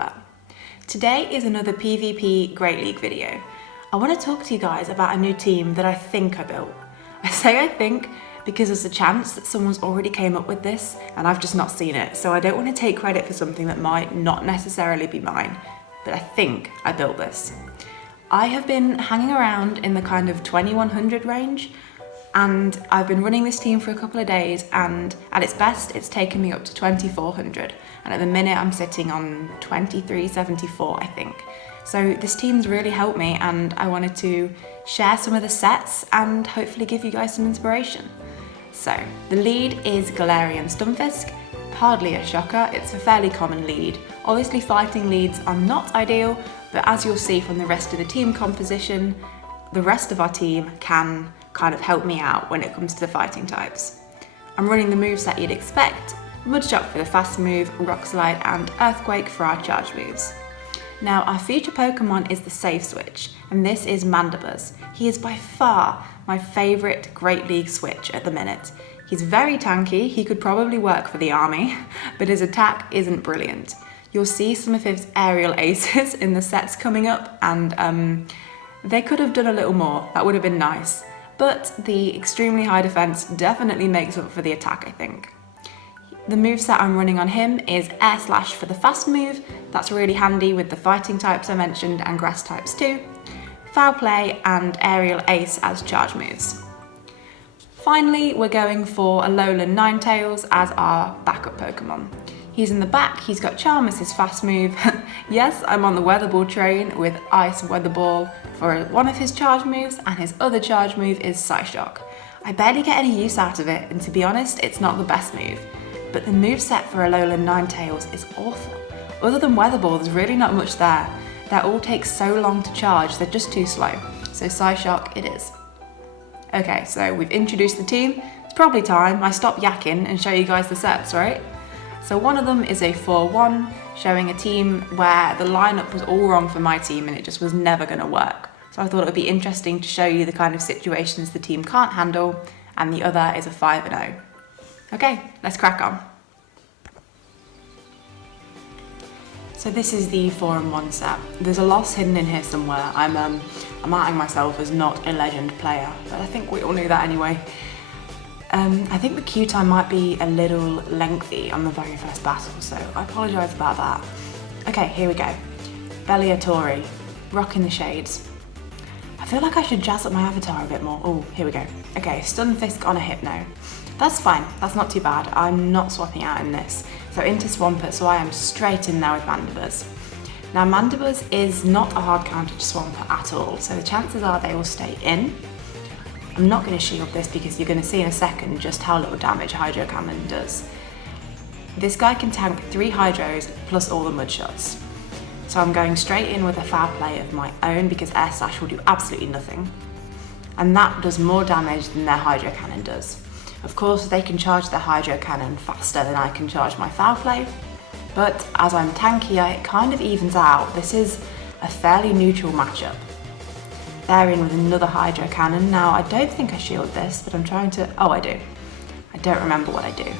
everywhere. Today is another PvP Great League video. I want to talk to you guys about a new team that I think I built. I say I think because there's a chance that someone's already came up with this and I've just not seen it, so I don't want to take credit for something that might not necessarily be mine, but I think I built this. I have been hanging around in the kind of 2100 range, and I've been running this team for a couple of days, and at its best it's taken me up to 2400, and at the minute I'm sitting on 2374 I think. So this team's really helped me, and I wanted to share some of the sets and hopefully give you guys some inspiration. So the lead is Galarian Stunfisk. Hardly a shocker, it's a fairly common lead. Obviously fighting leads are not ideal, but as you'll see from the rest of the team composition, the rest of our team can kind of help me out when it comes to the fighting types. I'm running the moveset you'd expect: Mudshot for the fast move, Rock Slide and Earthquake for our charge moves. Now our feature Pokemon is the safe switch, and this is Mandibuzz. He is by far my favourite Great League switch at the minute. He's very tanky, he could probably work for the army, but his attack isn't brilliant. You'll see some of his aerial aces in the sets coming up, and they could have done a little more, that would have been nice. But the extremely high defense definitely makes up for the attack, I think. The moveset I'm running on him is Air Slash for the fast move. That's really handy with the fighting types I mentioned and grass types too. Foul Play and Aerial Ace as charge moves. Finally, we're going for Alolan Ninetails as our backup Pokemon. He's in the back, he's got Charm as his fast move. Yes, I'm on the Weather Ball train with Ice Weather Ball for one of his charge moves, and his other charge move is Psyshock. I barely get any use out of it, and to be honest, it's not the best move. But the moveset for Alolan Ninetails is awful. Other than Weather Ball, there's really not much there. They all take so long to charge, they're just too slow. So Psyshock it is. Okay, so we've introduced the team. It's probably time I stop yakking and show you guys the sets, right? So one of them is a 4-1, showing a team where the lineup was all wrong for my team and it just was never going to work. So I thought it would be interesting to show you the kind of situations the team can't handle, and the other is a 5-0. Okay, let's crack on. So this is the 4-1 set. There's a loss hidden in here somewhere. I'm outing myself as not a legend player, but I think we all knew that anyway. I think the queue time might be a little lengthy on the very first battle, so I apologise about that. Okay, here we go. Belliatori, rocking the shades. I feel like I should jazz up my avatar a bit more. Oh, here we go. Okay, Stunfisk on a Hypno. That's fine, that's not too bad. I'm not swapping out in this. So into Swampert, so I am straight in there with Mandibuzz. Now Mandibuzz is not a hard counter to Swampert at all, so the chances are they will stay in. I'm not going to shield this because you're going to see in a second just how little damage Hydro Cannon does. This guy can tank 3 Hydros plus all the mud shots. So I'm going straight in with a Foul Play of my own because Air Slash will do absolutely nothing. And that does more damage than their Hydro Cannon does. Of course, they can charge their Hydro Cannon faster than I can charge my Foul Play, but as I'm tankier, it kind of evens out. This is a fairly neutral matchup. They're in with another Hydro Cannon. Now, I don't think I shield this, but I'm trying to... Oh, I do. I don't remember what I do.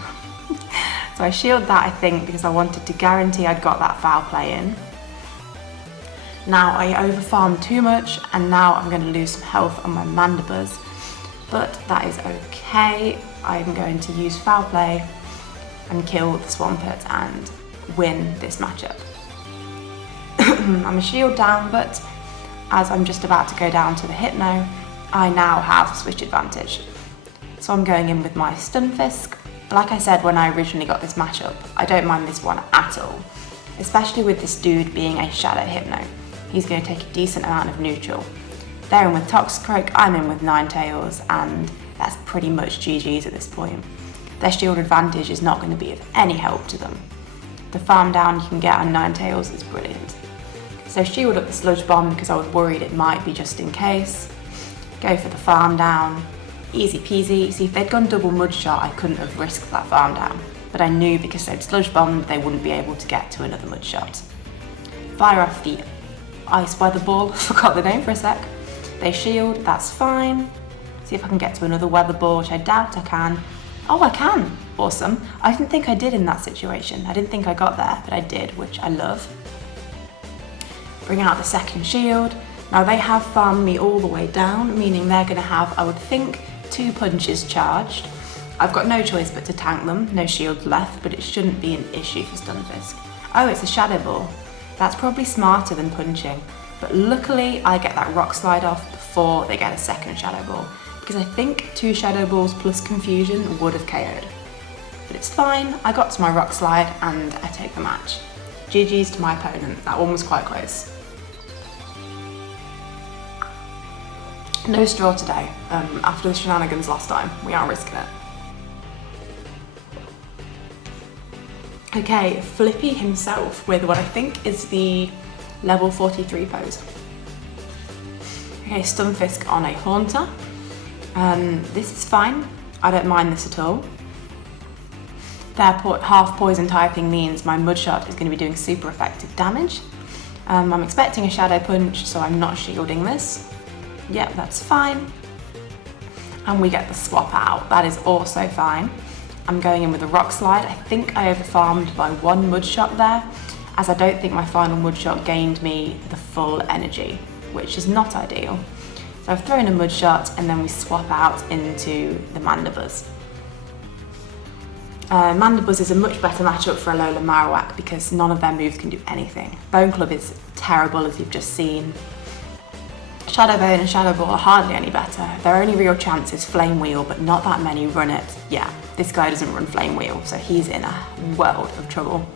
So I shield that, I think, because I wanted to guarantee I'd got that Foul Play in. Now, I overfarmed too much, and now I'm going to lose some health on my Mandibuzz, but that is okay. I'm going to use Foul Play and kill the Swampert and win this matchup. I'm a shield down, but as I'm just about to go down to the Hypno, I now have switch advantage. So I'm going in with my Stunfisk. Like I said when I originally got this matchup, I don't mind this one at all, especially with this dude being a Shadow Hypno. He's going to take a decent amount of neutral. They're in with Toxicroak, I'm in with Ninetails, and that's pretty much GG's at this point. Their shield advantage is not going to be of any help to them. The farm down you can get on Ninetails is brilliant. So shield up the Sludge Bomb because I was worried it might be just in case. Go for the farm down. Easy peasy. See, if they'd gone double Mudshot, I couldn't have risked that farm down. But I knew because they'd Sludge Bombed, they wouldn't be able to get to another Mudshot. Fire off the Ice Weather Ball. Forgot the name for a sec. They shield, that's fine. See if I can get to another Weather Ball, which I doubt I can. Oh, I can. Awesome. I didn't think I did in that situation. I didn't think I got there, but I did, which I love. bring out the second shield. Now they have farmed me all the way down, meaning they're going to have, I would think, 2 punches charged. I've got no choice but to tank them, no shields left, but it shouldn't be an issue for Stunfisk. Oh, it's a Shadow Ball. That's probably smarter than punching, but luckily I get that Rock Slide off before they get a second Shadow Ball, because I think 2 Shadow Balls plus Confusion would have KO'd. But it's fine, I got to my Rock Slide and I take the match. GG's to my opponent, that one was quite close. No straw today, after the shenanigans last time, we aren't risking it. Okay, Flippy himself with what I think is the level 43 pose. Okay, Stunfisk on a Haunter. This is fine, I don't mind this at all. Their half poison typing means my Mudshot is going to be doing super effective damage. I'm expecting a Shadow Punch, so I'm not shielding this. Yep, that's fine. And we get the swap out, that is also fine. I'm going in with a Rock Slide. I think I overfarmed by 1 Mudshot there, as I don't think my final Mudshot gained me the full energy, which is not ideal. So I've thrown a Mudshot and then we swap out into the Mandibuzz. Mandibuzz is a much better matchup for Alolan Marowak because none of their moves can do anything. Bone Club is terrible, as you've just seen. Shadow Bone and Shadow Ball are hardly any better. Their only real chance is Flame Wheel, but not that many run it. Yeah, this guy doesn't run Flame Wheel, so he's in a world of trouble.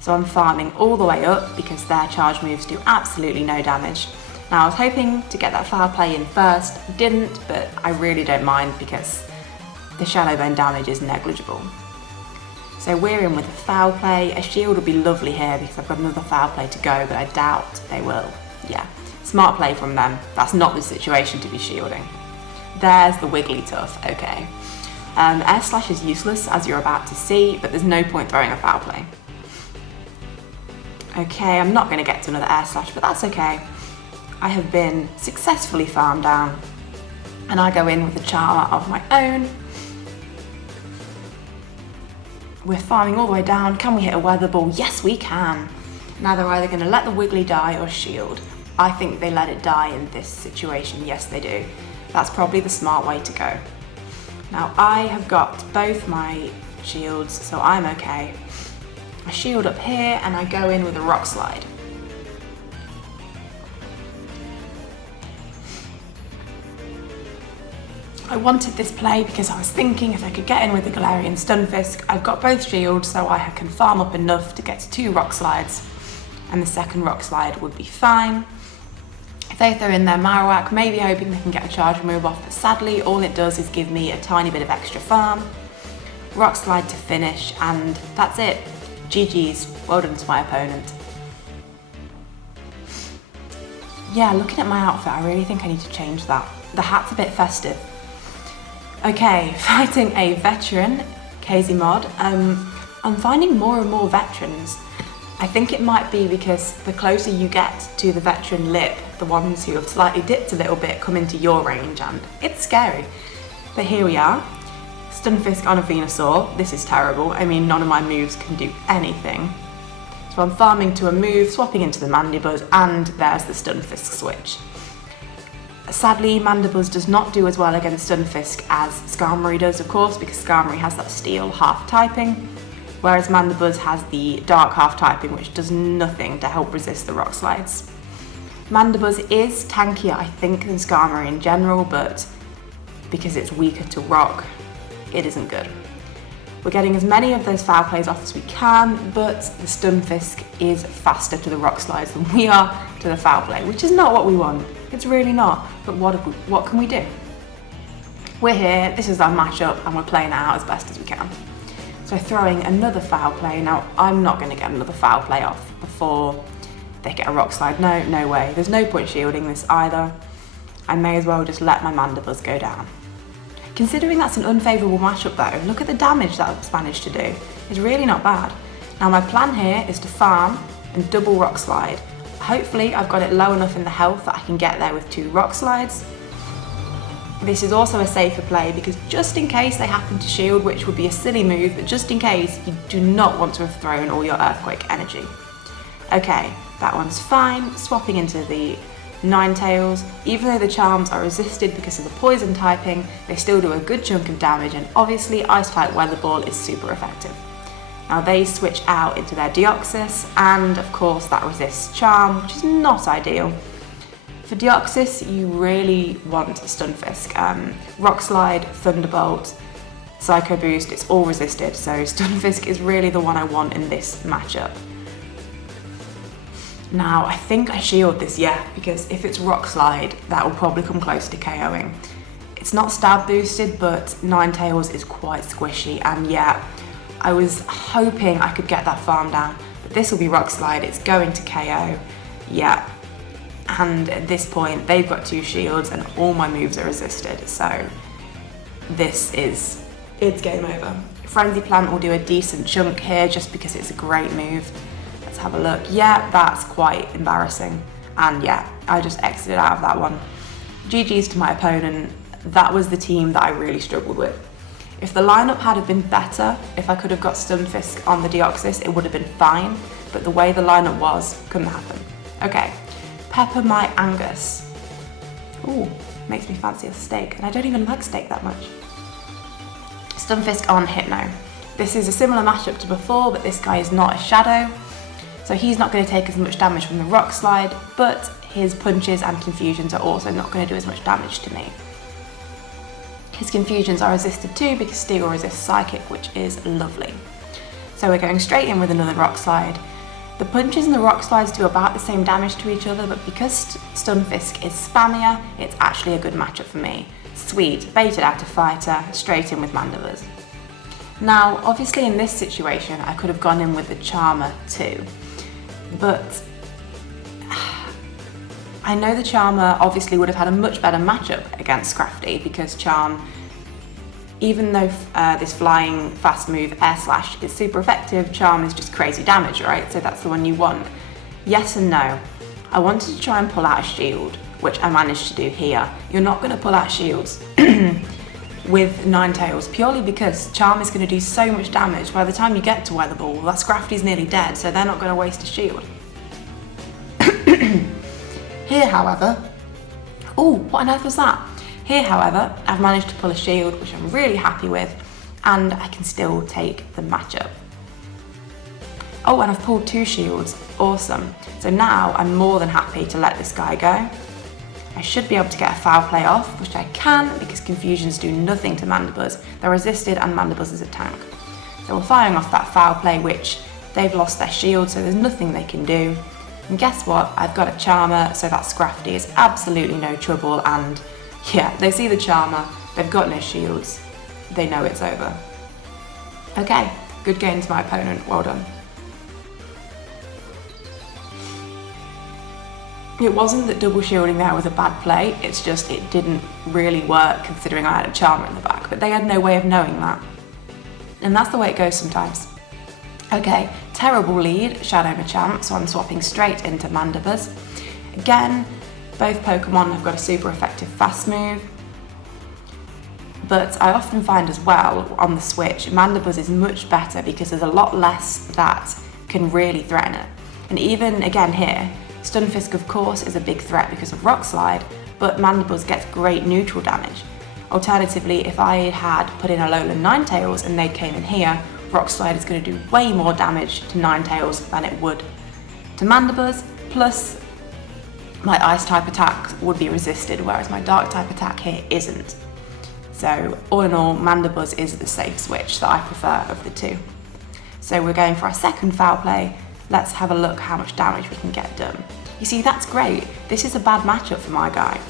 So I'm farming all the way up because their charge moves do absolutely no damage. Now I was hoping to get that foul play in first, didn't, but I really don't mind because the Shadow Bone damage is negligible. So we're in with a foul play. A shield would be lovely here because I've got another foul play to go, but I doubt they will. Yeah. Smart play from them. That's not the situation to be shielding. There's the Wigglytuff, okay. Air Slash is useless, as you're about to see, but there's no point throwing a foul play. Okay, I'm not going to get to another Air Slash, but that's okay. I have been successfully farmed down, and I go in with a Charmer of my own. We're farming all the way down. Can we hit a Weather Ball? Yes, we can. Now they're either going to let the Wiggly die or shield. I think they let it die in this situation. Yes, they do. That's probably the smart way to go. Now I have got both my shields, so I'm okay. I shield up here and I go in with a Rock Slide. I wanted this play because I was thinking if I could get in with the Galarian Stunfisk, I've got both shields, so I can farm up enough to get to 2 Rock Slides, and the second Rock Slide would be fine. If they throw in their Marowak, maybe hoping they can get a charge move off, but sadly all it does is give me a tiny bit of extra farm. Rock Slide to finish, and that's it. GG's, well done to my opponent. Yeah, looking at my outfit, I really think I need to change that. The hat's a bit festive. Okay, fighting a veteran, Kayleigh mod. I'm finding more and more veterans. I think it might be because the closer you get to the veteran lip, the ones who have slightly dipped a little bit come into your range, and it's scary. But here we are. Stunfisk on a Venusaur. This is terrible. I mean, none of my moves can do anything. So I'm farming to a move, swapping into the Mandibuzz, and there's the Stunfisk switch. Sadly, Mandibuzz does not do as well against Stunfisk as Skarmory does, of course, because Skarmory has that steel half typing, whereas Mandibuzz has the dark half typing, which does nothing to help resist the Rock Slides. Mandibuzz is tankier, I think, than Skarmory in general, but because it's weaker to rock, it isn't good. We're getting as many of those foul plays off as we can, but the Stunfisk is faster to the Rock Slides than we are to the foul play, which is not what we want. It's really not, but what can we do? We're here, this is our matchup, and we're playing it out as best as we can. So throwing another foul play. Now, I'm not going to get another foul play off before they get a Rock Slide. No way. There's no point shielding this either. I may as well just let my Mandibuzz go down. Considering that's an unfavourable matchup though, look at the damage that it's managed to do. It's really not bad. Now my plan here is to farm and double Rock Slide. Hopefully I've got it low enough in the health that I can get there with 2 Rock Slides. This is also a safer play because just in case they happen to shield, which would be a silly move, but just in case, you do not want to have thrown all your Earthquake energy. Okay, That one's fine. Swapping into the Ninetails. Even though the charms are resisted because of the poison typing, they still do a good chunk of damage, and obviously Ice-type Weather Ball is super effective. Now they switch out into their Deoxys, and of course that resists Charm, which is not ideal. For Deoxys, you really want Stunfisk. Rock Slide, Thunderbolt, Psycho Boost, it's all resisted, so Stunfisk is really the one I want in this matchup. Now, I think I shield this, yeah, because if it's Rock Slide, that will probably come close to KOing. It's not stab boosted, but Ninetails is quite squishy, and yeah, I was hoping I could get that farm down, but this will be Rock Slide, it's going to KO, yeah. And at this point, they've got 2 shields and all my moves are resisted, so it's game over. Frenzy Plant will do a decent chunk here just because it's a great move. Let's have a look. Yeah, that's quite embarrassing. And yeah, I just exited out of that one. GG's to my opponent. That was the team that I really struggled with. If the lineup had been better, if I could have got Stunfisk on the Deoxys, it would have been fine, but the way the lineup was, couldn't happen. Okay, Pepper My Angus. Ooh, makes me fancy a steak, and I don't even like steak that much. Stunfisk on Hypno. This is a similar matchup to before, but this guy is not a Shadow, so he's not going to take as much damage from the Rock Slide, but his punches and confusions are also not going to do as much damage to me. His confusions are resisted too because Steel resists Psychic, which is lovely. So we're going straight in with another Rock Slide. The punches and the Rock Slides do about the same damage to each other, but because Stunfisk is spammier, it's actually a good matchup for me. Sweet, baited out of Fighter, straight in with Mandibuzz. Now, obviously in this situation, I could have gone in with the Charmer too, but I know the Charmer obviously would have had a much better matchup against Scrafty because Charm, even though this flying fast move Air Slash is super effective, Charm is just crazy damage, right? So that's the one you want. Yes and no. I wanted to try and pull out a shield, which I managed to do here. You're not going to pull out shields with Ninetails purely because Charm is going to do so much damage. By the time you get to Weather Ball, that Scrafty's nearly dead, so they're not going to waste a shield. Here, however, oh, what on earth was that? Here, however, I've managed to pull a shield, which I'm really happy with, and I can still take the matchup. Oh, and I've pulled 2 shields, awesome. So now I'm more than happy to let this guy go. I should be able to get a foul play off, which I can because confusions do nothing to Mandibuzz. They're resisted and Mandibuzz is a tank. So we're firing off that foul play, which they've lost their shield, so there's nothing they can do. And guess what? I've got a Charmer, so that Scrafty is absolutely no trouble, and yeah, they see the Charmer, they've got no shields, they know it's over. Okay, good game to my opponent, well done. It wasn't that double shielding there was a bad play, it's just it didn't really work considering I had a Charmer in the back, but they had no way of knowing that. And that's the way it goes sometimes. Okay, terrible lead, Shadow Machamp, so I'm swapping straight into Mandibuzz. Again, both Pokemon have got a super effective fast move, but I often find as well on the switch, Mandibuzz is much better because there's a lot less that can really threaten it. And even again here, Stunfisk of course is a big threat because of Rock Slide, but Mandibuzz gets great neutral damage. Alternatively, if I had put in Alolan Ninetails and they came in here, Rock Slide is going to do way more damage to Ninetails than it would to Mandibuzz, plus my Ice-type attack would be resisted, whereas my Dark-type attack here isn't. So all in all, Mandibuzz is the safe switch that I prefer of the two. So we're going for our second foul play. Let's have a look how much damage we can get done. You see, that's great. This is a bad matchup for my guy,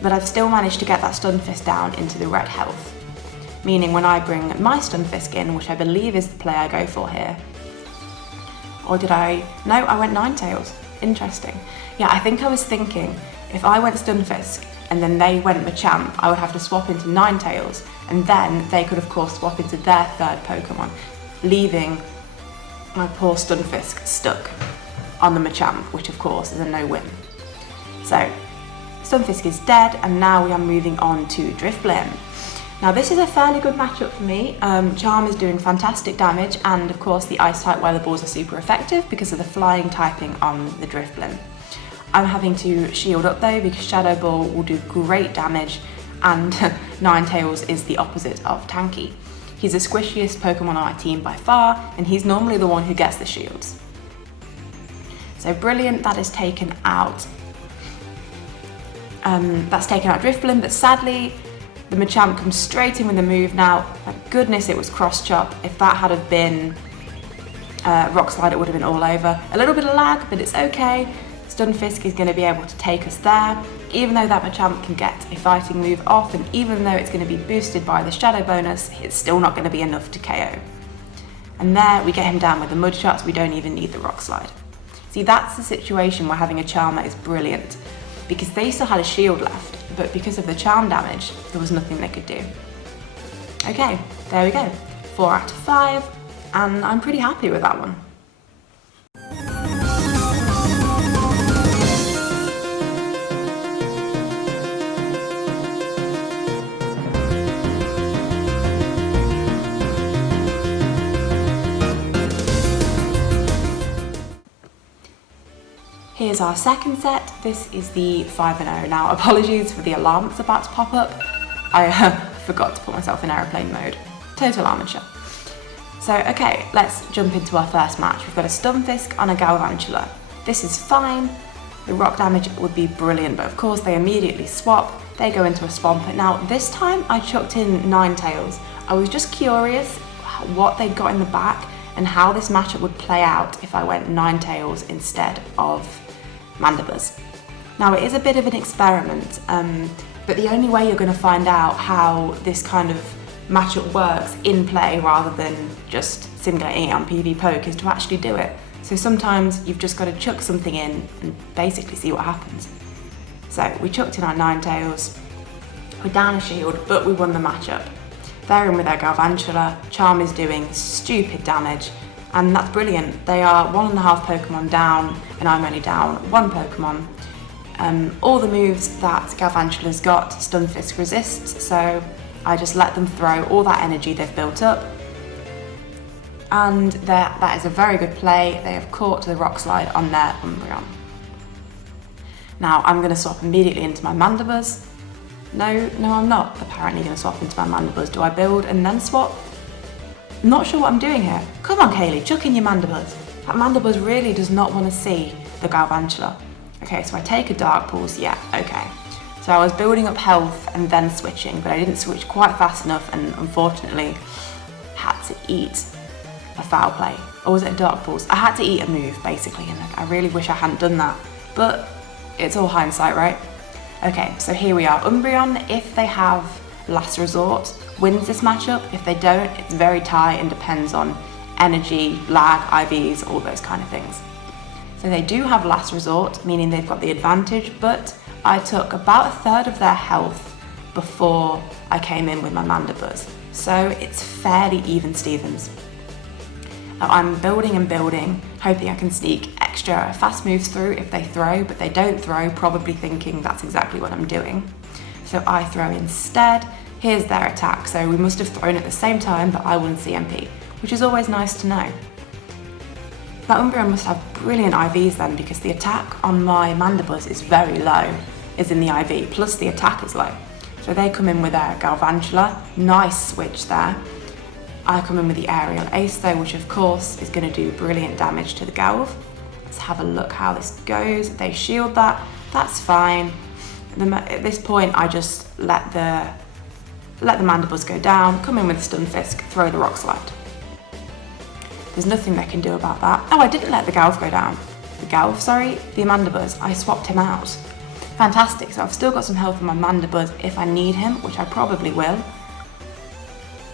but I've still managed to get that Stunfisk down into the red health. Meaning when I bring my Stunfisk in, which I believe is the play I go for here, or did I? No, I went Ninetails. Interesting. Yeah, I think I was thinking if I went Stunfisk and then they went Machamp, I would have to swap into Ninetails, and then they could of course swap into their third Pokemon, leaving my poor Stunfisk stuck on the Machamp, which of course is a no-win. So Stunfisk is dead, and now we are moving on to Drifblim. Now this is a fairly good matchup for me. Charm is doing fantastic damage, and of course the Ice type weather balls are super effective because of the flying typing on the Drifblim. I'm having to shield up though because Shadow Ball will do great damage, and Ninetails is the opposite of tanky. He's the squishiest Pokemon on my team by far, and he's normally the one who gets the shields. So brilliant, that is taken out. That's taken out Drifblim, but sadly the Machamp comes straight in with a move now. Thank goodness it was Cross Chop. If that had have been Rock Slide, it would have been all over. A little bit of lag, but it's okay. Stunfisk is going to be able to take us there, even though that Machamp can get a fighting move off, and even though it's going to be boosted by the Shadow bonus, it's still not going to be enough to KO. And there we get him down with the Mud Shots. We don't even need the Rock Slide. See, that's the situation where having a Charmer is brilliant, because they still had a shield left, but because of the charm damage, there was nothing they could do. Okay, there we go. 4 out of 5, and I'm pretty happy with that one. Here's our second set. This is the 5-0. Now, apologies for the alarm that's about to pop up. I forgot to put myself in aeroplane mode. Total amateur. So, okay, let's jump into our first match. We've got a Stunfisk on a Galvantula. This is fine. The rock damage would be brilliant, but of course they immediately swap. They go into a Swampert. Now, this time I chucked in Ninetails. I was just curious what they got in the back and how this matchup would play out if I went Ninetails instead of Mandibuzz. Now it is a bit of an experiment, but the only way you're going to find out how this kind of matchup works in play rather than just simulating it on PvPoke is to actually do it. So sometimes you've just got to chuck something in and basically see what happens. So we chucked in our Ninetails, we're down a shield, but we won the matchup. They're in with their Galvantula, Charm is doing stupid damage, and that's brilliant. They are 1.5 Pokemon down, and I'm only down 1 Pokemon. All the moves that Galvantula's got, Stunfisk resists, so I just let them throw all that energy they've built up. And that is a very good play. They have caught the Rock Slide on their Umbreon. Now I'm going to swap immediately into my Mandibuzz. No, I'm not apparently going to swap into my Mandibuzz. Do I build and then swap? Not sure what I'm doing here. Come on, Kayleigh, chuck in your Mandibuzz. That Mandibuzz really does not want to see the Galvantula. Okay, so I take a Dark Pulse, yeah, okay. So I was building up health and then switching, but I didn't switch quite fast enough and unfortunately had to eat a Foul Play. Or was it a Dark Pulse? I had to eat a move, basically, and I really wish I hadn't done that. But it's all hindsight, right? Okay, so here we are. Umbreon, if they have Last Resort, wins this matchup. If they don't, it's very tight and depends on energy, lag, IVs, all those kind of things. So they do have Last Resort, meaning they've got the advantage, but I took about 1/3 of their health before I came in with my Mandibuzz. So it's fairly even Stevens. Now I'm building and building, hoping I can sneak extra fast moves through if they throw, but they don't throw, probably thinking that's exactly what I'm doing. So I throw instead. Here's their attack, so we must have thrown at the same time, but I wouldn't CMP, which is always nice to know. That Umbreon must have brilliant IVs then, because the attack on my Mandibuzz is very low, is in the IV, plus the attack is low. So they come in with their Galvantula, nice switch there. I come in with the Aerial Ace though, which of course is going to do brilliant damage to the Galv. Let's have a look how this goes. They shield that, that's fine. At this point I just let the Mandibuzz go down, come in with the Stunfisk, throw the Rock Slide. There's nothing they can do about that. Oh, I didn't let the Galv go down. The Mandibuzz, I swapped him out. Fantastic, so I've still got some health on my Mandibuzz if I need him, which I probably will.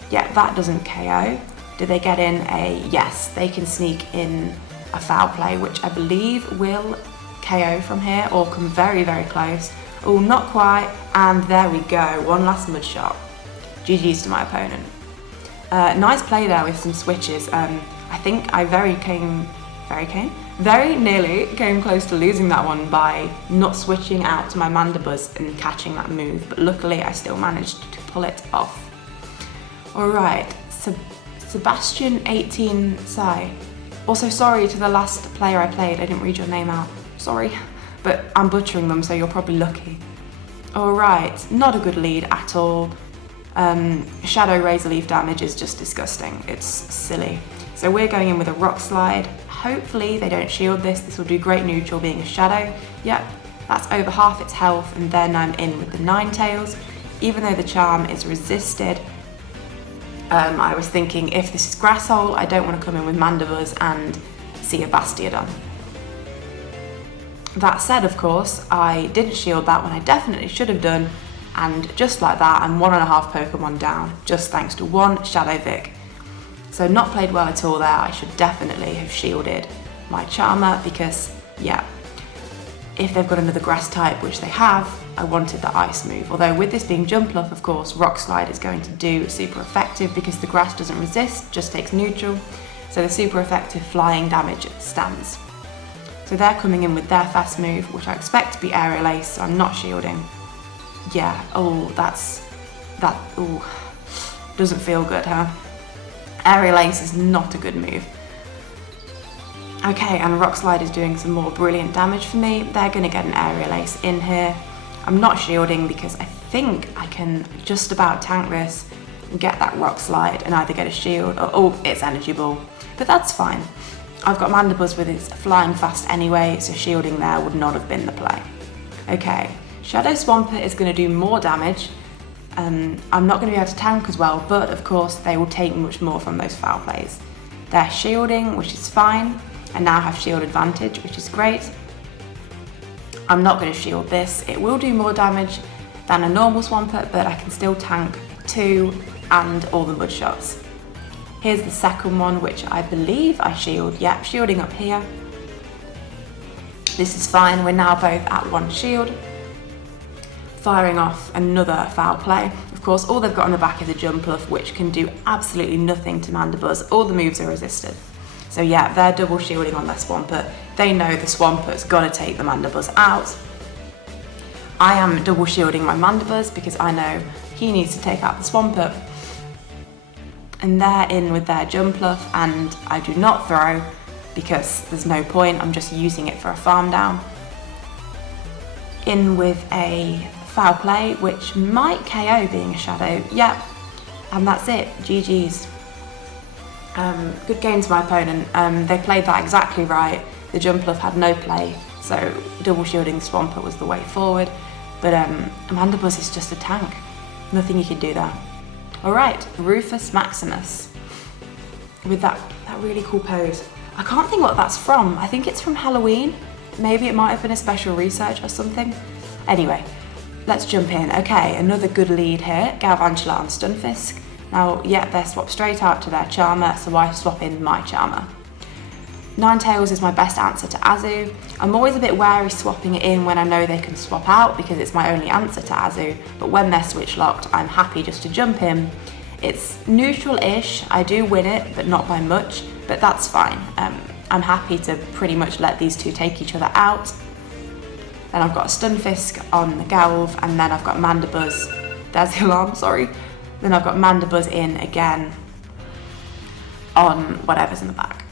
Yeah, that doesn't KO. Do they get in a, yes, they can sneak in a Foul Play, which I believe will KO from here, or come very, very close. Oh, not quite, and there we go, one last Mud Shot. GG's to my opponent. Nice play there with some switches. I think I very nearly came close to losing that one by not switching out to my Mandibuzz and catching that move, but luckily I still managed to pull it off. Alright, Sebastian18 Sai. Also sorry to the last player I played, I didn't read your name out, sorry. But I'm butchering them, so you're probably lucky. Alright, not a good lead at all. Shadow Razor Leaf damage is just disgusting, it's silly. So we're going in with a Rock Slide. Hopefully they don't shield this, this will do great neutral being a Shadow. Yep, that's over half its health, and then I'm in with the Ninetails. Even though the charm is resisted, I was thinking if this is Grass Hole, I don't want to come in with Mandibuzz and see a Bastiodon. That said, of course, I didn't shield that when I definitely should have done, and just like that, I'm 1.5 Pokemon down, just thanks to one Shadow Vic. So not played well at all there. I should definitely have shielded my Charmer because, yeah, if they've got another Grass type, which they have, I wanted the Ice move. Although with this being Jumpluff, of course, Rock Slide is going to do super effective because the Grass doesn't resist, just takes neutral. So the super effective flying damage stands. So they're coming in with their fast move, which I expect to be Aerial Ace, so I'm not shielding. Yeah, oh, doesn't feel good, huh? Aerial Ace is not a good move. Okay, and Rock Slide is doing some more brilliant damage for me. They're gonna get an Aerial Ace in here. I'm not shielding because I think I can just about tank this and get that Rock Slide and either get a shield or, oh, it's Energy Ball. But that's fine. I've got Mandibuzz with its flying fast anyway, so shielding there would not have been the play. Okay, Shadow Swampert is going to do more damage. I'm not going to be able to tank as well, but of course they will take much more from those foul plays. They're shielding, which is fine. I now have shield advantage, which is great. I'm not going to shield this. It will do more damage than a normal Swampert, but I can still tank 2 and all the mud shots. Here's the second one, which I believe I shield. Yep, shielding up here. This is fine, we're now both at 1 shield. Firing off another foul play. Of course, all they've got on the back is a Jumpluff, which can do absolutely nothing to Mandibuzz. All the moves are resisted. So yeah, they're double shielding on their Swampert. They know the Swampert's gonna take the Mandibuzz out. I am double shielding my Mandibuzz because I know he needs to take out the Swampert. And they're in with their Jumpluff, and I do not throw because there's no point, I'm just using it for a farm down. In with a foul play, which might KO being a Shadow, yep, and that's it, GG's. Good game to my opponent, they played that exactly right, the Jumpluff had no play, so double shielding the Swampert was the way forward, but Mandibuzz is just a tank, nothing you can do there. Alright, Rufus Maximus, with that really cool pose. I can't think what that's from, I think it's from Halloween, maybe it might have been a special research or something. Anyway, let's jump in. Okay, another good lead here, Galarian Stunfisk. Now, yeah, they're swapped straight out to their Charmer, so I swap in my Charmer. Ninetails is my best answer to Azu. I'm always a bit wary swapping it in when I know they can swap out because it's my only answer to Azu, but when they're switch locked, I'm happy just to jump in. It's neutral-ish, I do win it, but not by much, but that's fine. I'm happy to pretty much let these two take each other out. Then I've got a Stunfisk on the Galv, and then I've got Mandibuzz. There's the alarm, sorry. Then I've got Mandibuzz in again on whatever's in the back.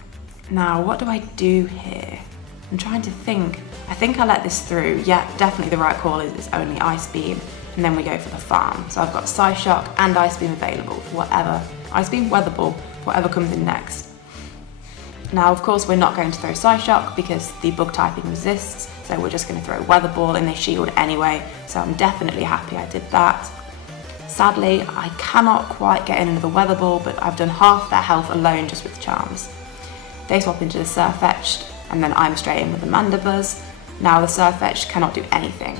Now, what do I do here? I'm trying to think. I think I let this through. Yeah, definitely the right call is it's only Ice Beam, and then we go for the farm. So I've got Psyshock and Ice Beam available for whatever. Ice Beam, Weather Ball, whatever comes in next. Now, of course, we're not going to throw Psyshock because the bug typing resists, so we're just going to throw Weather Ball and they shield anyway, so I'm definitely happy I did that. Sadly, I cannot quite get in another Weather Ball, but I've done half their health alone just with Charms. They swap into the Surfetched, and then I'm straight in with the Mandibuzz. Now the Surfetched cannot do anything.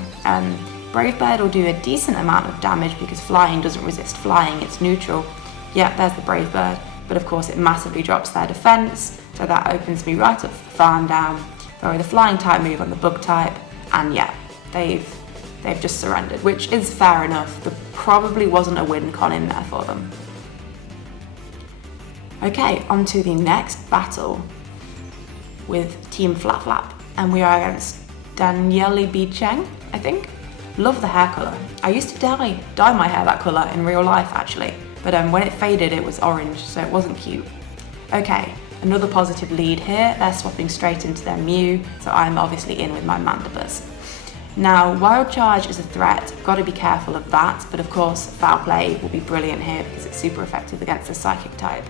Brave Bird will do a decent amount of damage because flying doesn't resist flying, it's neutral. Yep, there's the Brave Bird, but of course it massively drops their defense, so that opens me right up for the farm down. Throw the flying type move on the bug type, and yeah, they've just surrendered, which is fair enough. There probably wasn't a win con in there for them. Okay, on to the next battle with Team Flap Flap, and we are against Daniele B. Cheng, I think. Love the hair colour. I used to dye my hair that colour in real life actually, but when it faded it was orange, so it wasn't cute. Okay, another positive lead here. They're swapping straight into their Mew, so I'm obviously in with my Mandibuzz. Now, Wild Charge is a threat, got to be careful of that, but of course Foul Play will be brilliant here because it's super effective against the Psychic type.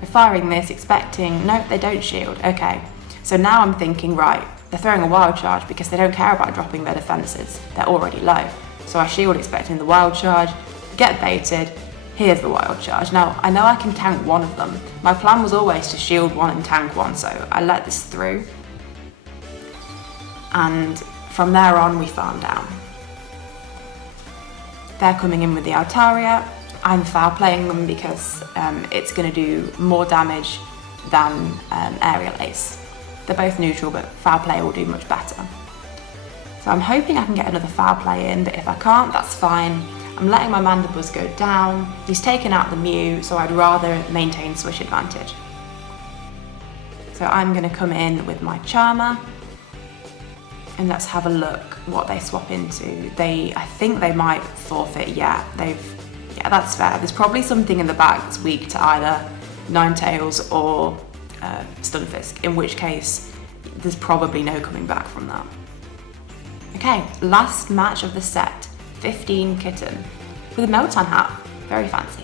So firing this, expecting, nope, they don't shield, okay. So now I'm thinking, right, they're throwing a Wild Charge because they don't care about dropping their defences, they're already low. So I shield expecting the Wild Charge, get baited, here's the Wild Charge. Now, I know I can tank one of them. My plan was always to shield one and tank one, so I let this through. And from there on, we farm down. They're coming in with the Altaria. I'm foul playing them because it's going to do more damage than Aerial Ace. They're both neutral, but foul play will do much better. So I'm hoping I can get another foul play in, but if I can't, that's fine. I'm letting my Mandibuzz go down. He's taken out the Mew, so I'd rather maintain swish advantage. So I'm going to come in with my Charmer. And let's have a look what they swap into. I think they might forfeit, yeah, that's fair. There's probably something in the back that's weak to either Ninetails or Stunfisk, in which case there's probably no coming back from that. Okay, last match of the set, 15 Kitten, with a Meltan hat, very fancy.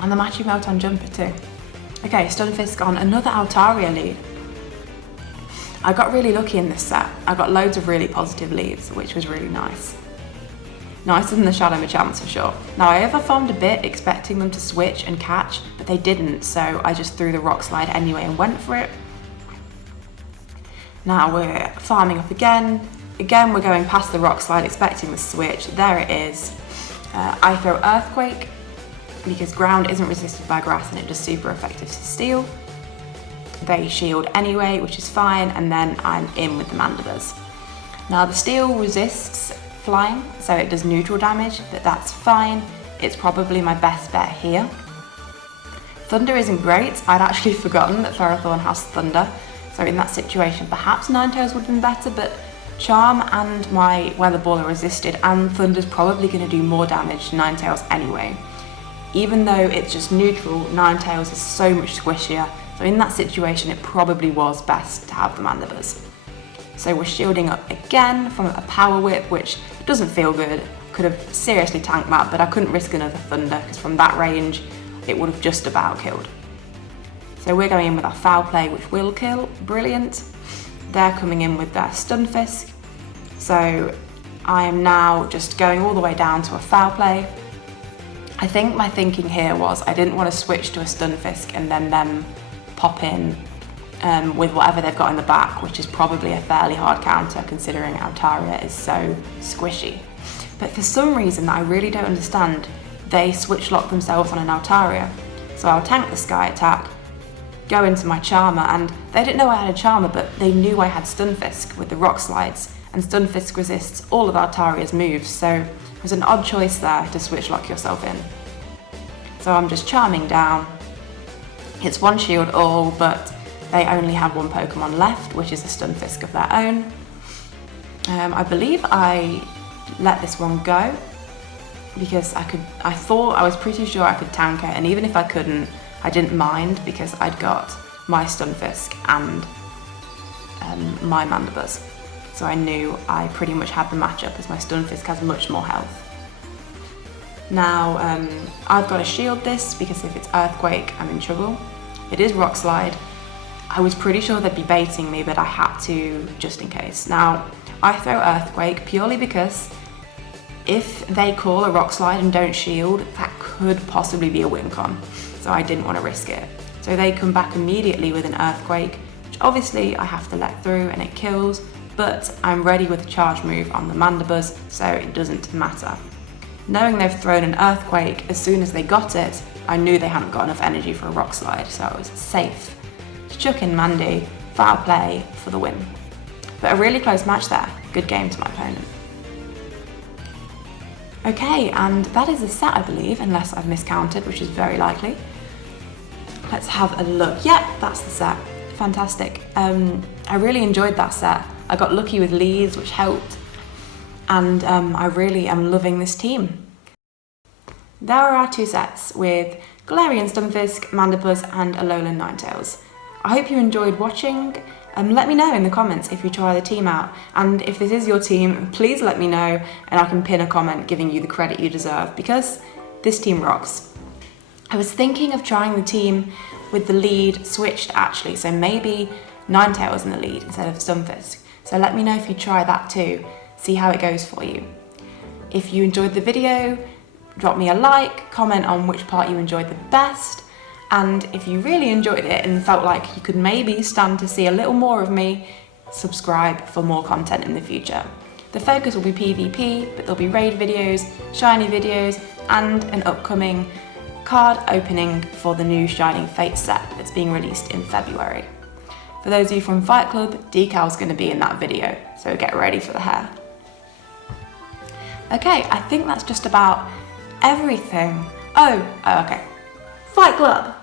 And the matching Meltan jumper too. Okay, Stunfisk on another Altaria lead. I got really lucky in this set. I got loads of really positive leads, which was really nice. Nicer than the Shadow Machamps for sure. Now I overfarmed a bit expecting them to switch and catch, but they didn't, so I just threw the Rock Slide anyway and went for it. Now we're farming up again. Again, we're going past the Rock Slide expecting the switch. There it is. I throw Earthquake because ground isn't resisted by grass and it does super effective to steel. They shield anyway, which is fine, and then I'm in with the Mandibuzz. Now the steel resists flying, so it does neutral damage, but that's fine. It's probably my best bet here. Thunder isn't great. I'd actually forgotten that Ferrothorn has Thunder, so in that situation perhaps Ninetales would have been better, but Charm and my Weather Ball are resisted, and Thunder's probably going to do more damage to Ninetales anyway. Even though it's just neutral, Ninetales is so much squishier, so in that situation it probably was best to have the Mandibuzz. So we're shielding up again from a Power Whip, which doesn't feel good. Could have seriously tanked that, but I couldn't risk another Thunder because from that range it would have just about killed. So we're going in with our Foul Play, which will kill, brilliant. They're coming in with their Stunfisk. So I am now just going all the way down to a Foul Play. I think my thinking here was I didn't want to switch to a Stunfisk and then them pop in with whatever they've got in the back, which is probably a fairly hard counter considering Altaria is so squishy. But for some reason that I really don't understand, they switch lock themselves on an Altaria. So I'll tank the Sky Attack, go into my Charmer, and they didn't know I had a Charmer, but they knew I had Stunfisk with the Rock Slides, and Stunfisk resists all of Altaria's moves, so it was an odd choice there to switch lock yourself in. So I'm just charming down. It's one shield all, but they only have one Pokemon left, which is a Stunfisk of their own. I believe I let this one go because I was pretty sure I could tank it, and even if I couldn't, I didn't mind because I'd got my Stunfisk and my Mandibuzz. So I knew I pretty much had the matchup as my Stunfisk has much more health. Now, I've got to shield this because if it's Earthquake, I'm in trouble. It is Rock Slide. I was pretty sure they'd be baiting me, but I had to just in case. Now, I throw Earthquake purely because if they call a Rock Slide and don't shield, that could possibly be a win con. So I didn't want to risk it. So they come back immediately with an Earthquake, which obviously I have to let through and it kills, but I'm ready with a charge move on the Mandibuzz, so it doesn't matter. Knowing they've thrown an Earthquake, as soon as they got it, I knew they hadn't got enough energy for a Rock Slide, so I was safe. Chuck in Mandy, Foul Play for the win. But a really close match there. Good game to my opponent. Okay, and that is the set, I believe, unless I've miscounted, which is very likely. Let's have a look. Yep, that's the set. Fantastic. I really enjoyed that set. I got lucky with leads, which helped. and I really am loving this team. There are our 2 sets with Galarian Stunfisk, Mandibuzz and Alolan Ninetails. I hope you enjoyed watching. Let me know in the comments if you try the team out, and if this is your team, please let me know and I can pin a comment giving you the credit you deserve, because this team rocks. I was thinking of trying the team with the lead switched actually, so maybe Ninetails in the lead instead of Stunfisk. So let me know if you try that too, see how it goes for you. If you enjoyed the video, drop me a like, comment on which part you enjoyed the best, and if you really enjoyed it and felt like you could maybe stand to see a little more of me, subscribe for more content in the future. The focus will be PvP, but there'll be raid videos, shiny videos, and an upcoming card opening for the new Shining Fate set that's being released in February. For those of you from Fight Club, Decal's going to be in that video, so get ready for the hair. Okay, I think that's just about everything. Oh, okay. Fight Club!